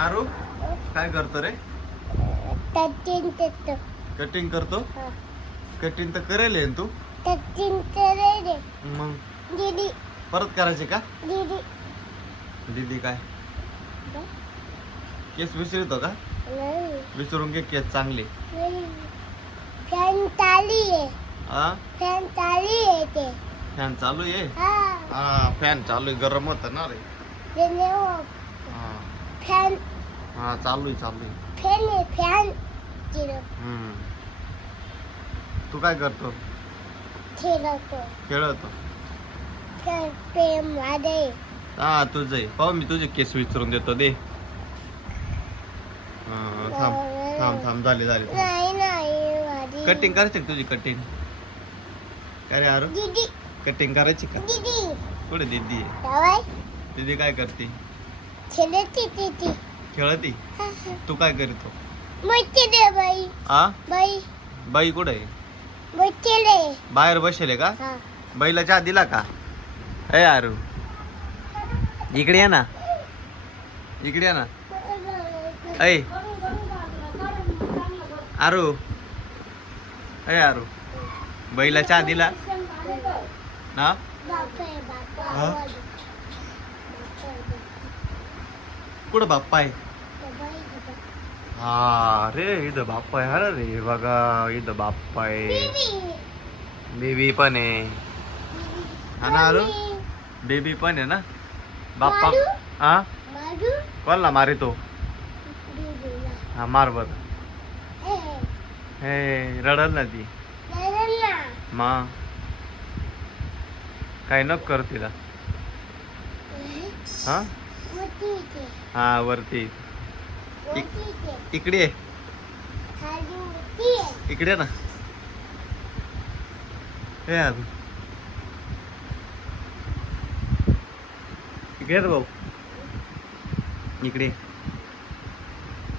आरू काय करतो रे? कटिंग करतो. कटिंग करतो. कटिंग तर करेल आहे तू. कटिंग करे मग दीदी परत करायचे का? दीदी दीदी काय केस विसरतो का? नाही विसरून घे केस चांगले. नाही फॅन चालू आहे. हा फॅन चालू आहे ते. फॅन चालू आहे. हा हा फॅन चालू आहे. गरम होतं ना रे. ते नेऊ हा फॅन हा चालू आहे चालू आहे. फॅन आहे फॅन तिथं तू काय करतो? खेळतो. खेळतो. तर ते मध्ये हा तुझं आहे. पाहू मी तुझे केस विचारून देतो दे. थांब थांब थांब झाले झाले. नाही नाही माझी कटिंग करायची का तुझी कटिंग? काय रे आरू दीदी कटिंग करायची का? दीदी कुठे दीदी आहे? दवाई दीदी काय करते? खेळते दीदी. खेळती. तू काय करतो? मोठी दे बाई आ बाई बाई कुठे आहे? मोठी दे. बाहेर बसेल का? हा बाईला चहा दिला का? ए आरू इकडे ये ना. इकडे ये ना. ऐ आरू ए आरू बाईला चहा दिला ना? बापा हा? कुठं बाप्पा आहे? हा रे इथं बाप्पा आहे. अरे रे बघा इथं बाप्पा आहे. बेबी पण आहे. हा ना आरू बेबी पण आहे ना. बाप्पा हा मारू कोणला मारितो? दीदीला. हा मार बर. हे हे रडल ना ती. ना मा काय नको कर तिला. हा मोठी दे. हा वरती मोठी दे. इकडे ये. खाली मोठी आहे. इकडे ना. हे आरू इकडे रे भाऊ इकडे